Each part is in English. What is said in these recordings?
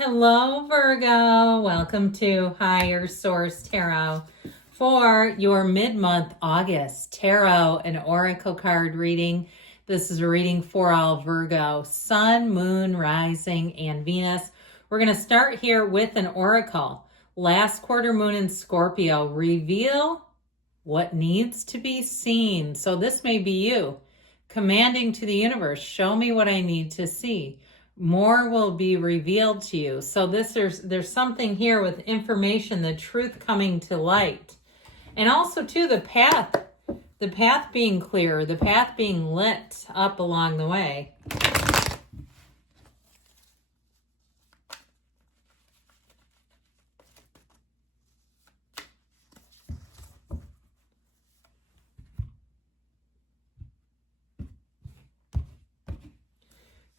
Hello, Virgo. Welcome to Higher Source Tarot for your mid-month August tarot and oracle card reading. This is a reading for all Virgo, Sun, Moon, Rising, and Venus. We're going to start here with an oracle. Last quarter moon in Scorpio, reveal what needs to be seen. So this may be you commanding to the universe, show me what I need to see. More will be revealed to you. So there's something here with information, the truth coming to light. And also too, the path being clear, the path being lit up along the way.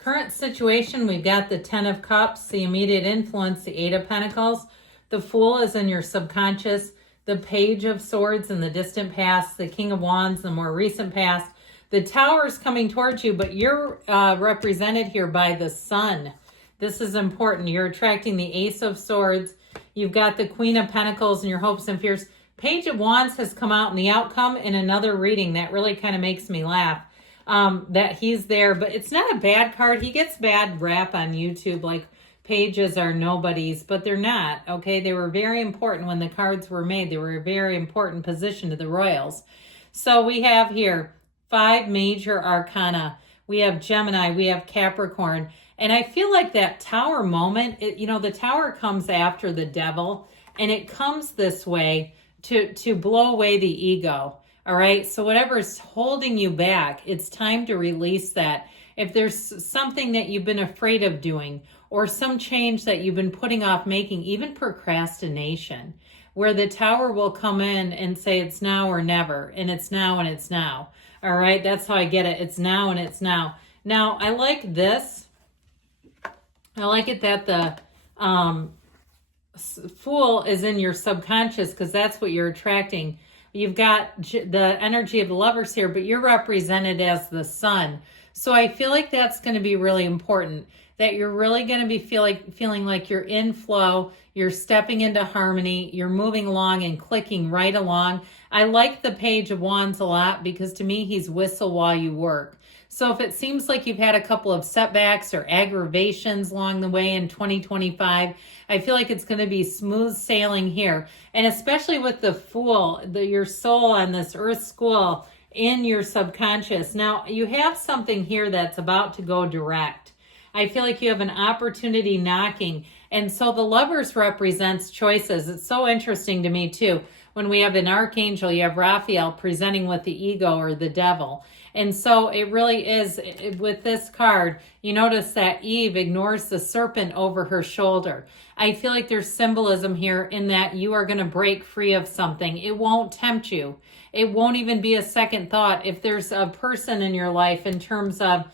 Current situation, we've got the 10 of Cups, the immediate influence, the 8 of Pentacles. The Fool is in your subconscious. The Page of Swords in the distant past. The King of Wands, the more recent past. The Tower is coming towards you, but you're represented here by the Sun. This is important. You're attracting the Ace of Swords. You've got the Queen of Pentacles and your hopes and fears. Page of Wands has come out in the outcome in another reading. That really kind of makes me laugh. That he's there, but it's not a bad card. He gets bad rap on YouTube, like pages are nobodies, but they're not, okay? They were very important when the cards were made. They were a very important position to the royals. So we have here 5 major arcana. We have Gemini, we have Capricorn, and I feel like that Tower moment, the Tower comes after the Devil, and it comes this way to blow away the ego. All right, so whatever's holding you back, it's time to release that. If there's something that you've been afraid of doing or some change that you've been putting off making, even procrastination, where the Tower will come in and say it's now or never, and it's now and it's now. All right, that's how I get it. It's now and it's now. Now, I like this. I like it that the Fool is in your subconscious because that's what you're attracting. You've got the energy of the Lovers here, but you're represented as the Sun. So I feel like that's going to be really important, that you're really going to be feeling like you're in flow, you're stepping into harmony, you're moving along and clicking right along. I like the Page of Wands a lot because to me, he's whistle while you work. So if it seems like you've had a couple of setbacks or aggravations along the way in 2025, I feel like it's going to be smooth sailing here. And especially with the Fool, your soul on this earth school in your subconscious. Now, you have something here that's about to go direct. I feel like you have an opportunity knocking. And so the Lovers represents choices. It's so interesting to me too. When we have an archangel, you have Raphael presenting with the ego or the devil. And so it really is, with this card, you notice that Eve ignores the serpent over her shoulder. I feel like there's symbolism here in that you are going to break free of something. It won't tempt you. It won't even be a second thought. If there's a person in your life in terms of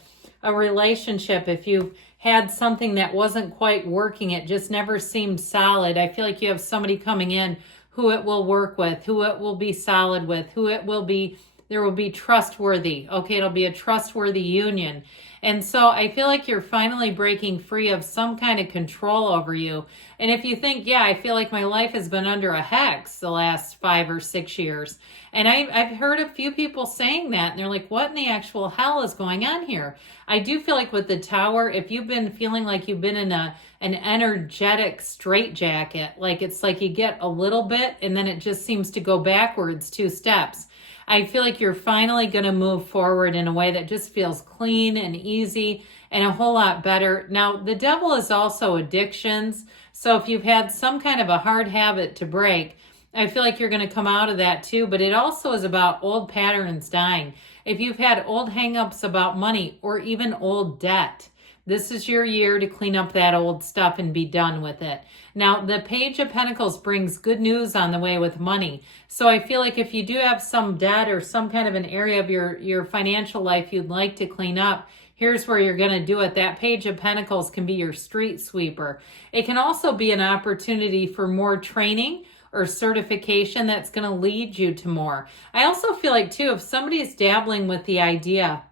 a relationship, if you've had something that wasn't quite working, it just never seemed solid, I feel like you have somebody coming in who it will work with, who it will be solid with, who it will be, there will be trustworthy. Okay, it'll be a trustworthy union. And so I feel like you're finally breaking free of some kind of control over you. And if you think, yeah, I feel like my life has been under a hex the last 5 or 6 years. And I've heard a few people saying that, and they're like, what in the actual hell is going on here? I do feel like with the Tower, if you've been feeling like you've been in an energetic straitjacket, like it's like you get a little bit and then it just seems to go backwards 2 steps. I feel like you're finally going to move forward in a way that just feels clean and easy and a whole lot better. Now, the Devil is also addictions. So if you've had some kind of a hard habit to break, I feel like you're going to come out of that too. But it also is about old patterns dying. If you've had old hangups about money or even old debt, this is your year to clean up that old stuff and be done with it. Now, the Page of Pentacles brings good news on the way with money. So I feel like if you do have some debt or some kind of an area of your financial life you'd like to clean up, here's where you're going to do it. That Page of Pentacles can be your street sweeper. It can also be an opportunity for more training or certification that's going to lead you to more. I also feel like, too, if somebody's dabbling with the idea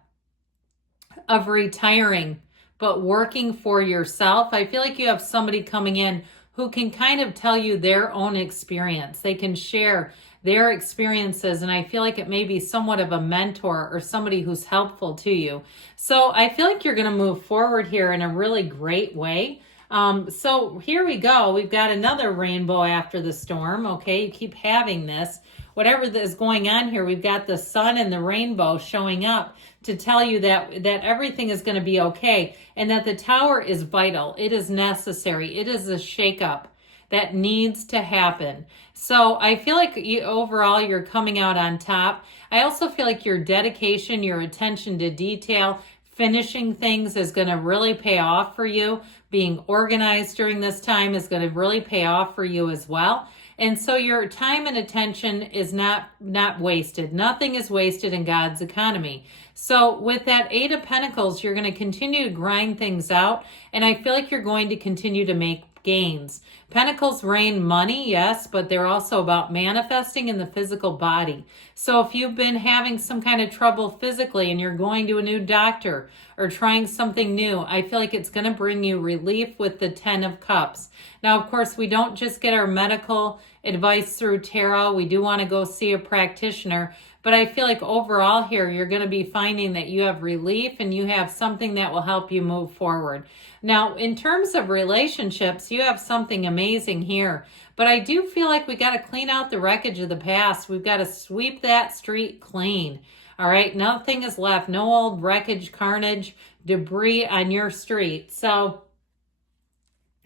of retiring but working for yourself. I feel like you have somebody coming in who can kind of tell you their own experience. They can share their experiences, and I feel like it may be somewhat of a mentor or somebody who's helpful to you. So I feel like you're going to move forward here in a really great way. So here we go. We've got another rainbow after the storm. Okay, you keep having this. Whatever is going on here, we've got the sun and the rainbow showing up to tell you that everything is going to be okay, and that the tower is vital. It is necessary. It is a shakeup that needs to happen. So I feel like overall you're coming out on top. I also feel like your dedication, your attention to detail, finishing things is going to really pay off for you. Being organized during this time is going to really pay off for you as well. And so your time and attention is not wasted. Nothing is wasted in God's economy. So with that Eight of Pentacles, you're going to continue to grind things out. And I feel like you're going to continue to make gains. Pentacles rain money, yes, but they're also about manifesting in the physical body. So if you've been having some kind of trouble physically and you're going to a new doctor or trying something new, I feel like it's going to bring you relief with the Ten of Cups. Now, of course, we don't just get our medical advice through tarot. We do want to go see a practitioner. But I feel like overall here, you're going to be finding that you have relief and you have something that will help you move forward. Now, in terms of relationships, you have something amazing here. But I do feel like we got to clean out the wreckage of the past. We've got to sweep that street clean. All right, nothing is left. No old wreckage, carnage, debris on your street. So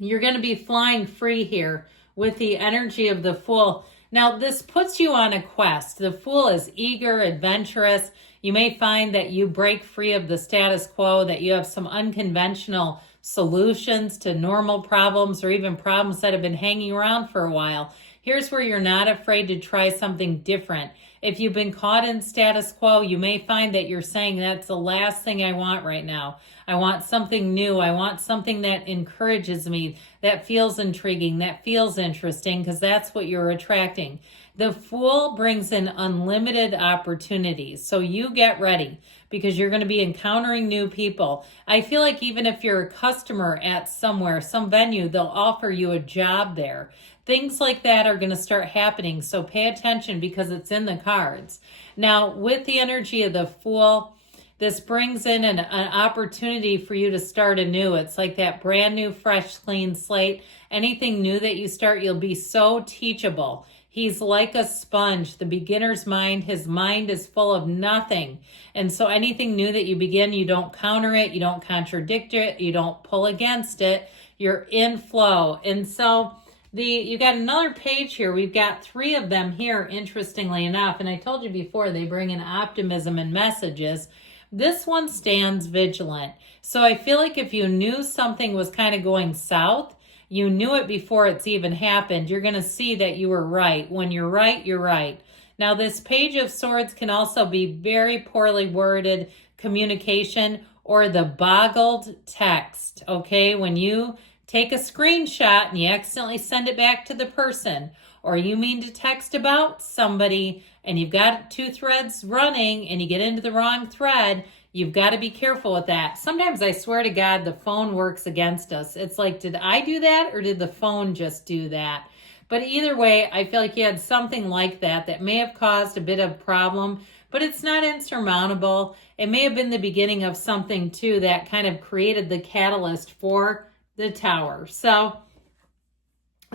you're going to be flying free here with the energy of the Fool. Now, this puts you on a quest. The Fool is eager, adventurous. You may find that you break free of the status quo, that you have some unconventional solutions to normal problems or even problems that have been hanging around for a while. Here's where you're not afraid to try something different. If you've been caught in status quo, you may find that you're saying that's the last thing I want right now. I want something new. I want something that encourages me, that feels intriguing, that feels interesting, because that's what you're attracting. The Fool brings in unlimited opportunities. So you get ready because you're going to be encountering new people. I feel like even if you're a customer at somewhere, some venue, they'll offer you a job there. Things like that are going to start happening. So pay attention because it's in the cards. Now, with the energy of the Fool, this brings in an opportunity for you to start anew. It's like that brand new, fresh, clean slate. Anything new that you start, you'll be so teachable. He's like a sponge, the beginner's mind. His mind is full of nothing. And so anything new that you begin, you don't counter it, you don't contradict it, you don't pull against it. You're in flow. And so you got another page here. We've got 3 of them here, interestingly enough. And I told you before, they bring in optimism and messages. This one stands vigilant. So I feel like if you knew something was kind of going south, you knew it before it's even happened, you're going to see that you were right. When you're right, you're right. Now, this Page of Swords can also be very poorly worded communication or the boggled text, okay? When you take a screenshot and you accidentally send it back to the person, or you mean to text about somebody and you've got 2 threads running and you get into the wrong thread, you've got to be careful with that. Sometimes I swear to God, the phone works against us. It's like, did I do that or did the phone just do that? But either way, I feel like you had something like that may have caused a bit of problem, but it's not insurmountable. It may have been the beginning of something too that kind of created the catalyst for the Tower. So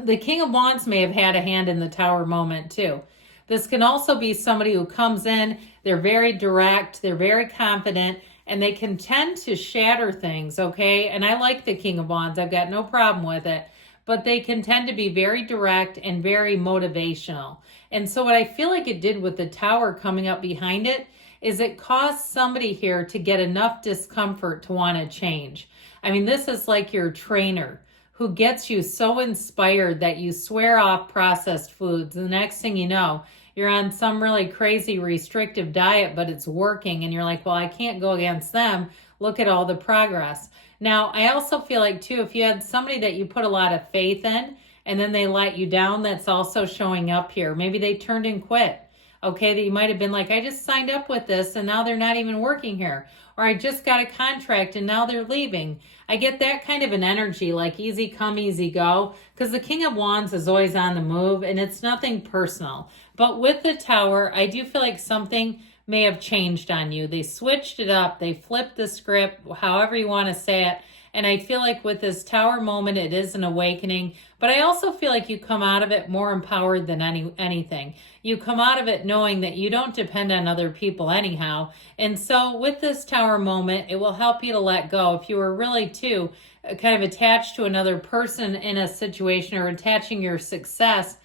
the King of Wands may have had a hand in the Tower moment too. This can also be somebody who comes in, they're very direct, they're very confident, and they can tend to shatter things, okay? And I like the King of Wands. I've got no problem with it. But they can tend to be very direct and very motivational. And so what I feel like it did with the Tower coming up behind it is it caused somebody here to get enough discomfort to want to change. I mean, this is like your trainer who gets you so inspired that you swear off processed foods. The next thing you know, you're on some really crazy restrictive diet, but it's working. And you're like, well, I can't go against them. Look at all the progress. Now, I also feel like, too, if you had somebody that you put a lot of faith in and then they let you down, that's also showing up here. Maybe they turned and quit. Okay, that you might have been like, I just signed up with this and now they're not even working here. Or I just got a contract and now they're leaving. I get that kind of an energy, like easy come, easy go, because the King of Wands is always on the move and it's nothing personal. But with the Tower, I do feel like something may have changed on you. They switched it up. They flipped the script, however you want to say it. And I feel like with this Tower moment, it is an awakening. But I also feel like you come out of it more empowered than anything. You come out of it knowing that you don't depend on other people anyhow. And so with this Tower moment, it will help you to let go. If you were really too kind of attached to another person in a situation, or attaching your success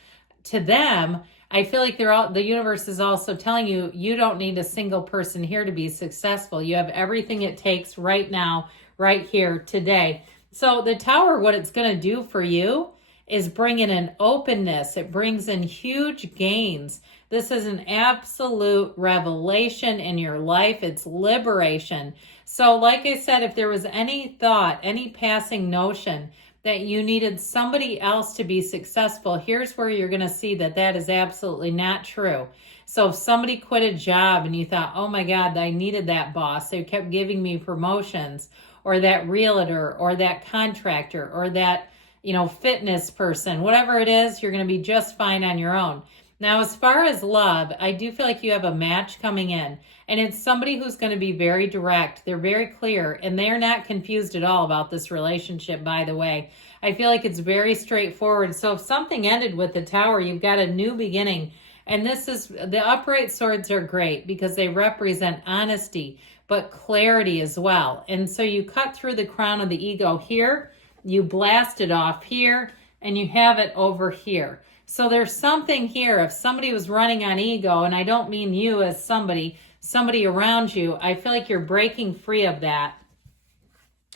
to them, I feel like the universe is also telling you, you don't need a single person here to be successful. You have everything it takes right now, right here, today. So the Tower, what it's going to do for you is bring in an openness. It brings in huge gains. This is an absolute revelation in your life. It's liberation. So like I said, if there was any thought, any passing notion that you needed somebody else to be successful, here's where you're going to see that that is absolutely not true. So if somebody quit a job and you thought, oh my God, I needed that boss, they kept giving me promotions, or that realtor, or that contractor, or that, fitness person, whatever it is, you're going to be just fine on your own. Now, as far as love, I do feel like you have a match coming in, and it's somebody who's going to be very direct. They're very clear, and they're not confused at all about this relationship, by the way. I feel like it's very straightforward. So if something ended with the Tower, you've got a new beginning. And the upright swords are great because they represent honesty, but clarity as well. And so you cut through the crown of the ego here, you blast it off here, and you have it over here. So there's something here. If somebody was running on ego, and I don't mean you as somebody around you, I feel like you're breaking free of that.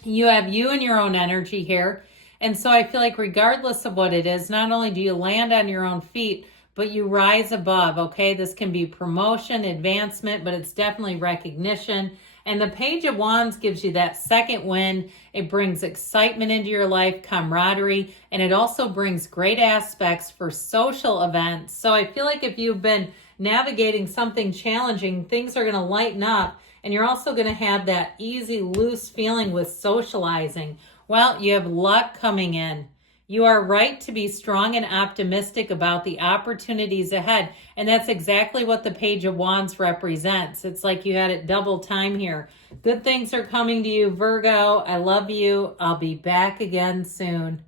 You have you and your own energy here. And so I feel like regardless of what it is, not only do you land on your own feet, but you rise above, okay? This can be promotion, advancement, but it's definitely recognition. And the Page of Wands gives you that second wind. It brings excitement into your life, camaraderie, and it also brings great aspects for social events. So I feel like if you've been navigating something challenging, things are going to lighten up, and you're also going to have that easy, loose feeling with socializing. Well, you have luck coming in. You are right to be strong and optimistic about the opportunities ahead. And that's exactly what the Page of Wands represents. It's like you had it double time here. Good things are coming to you, Virgo. I love you. I'll be back again soon.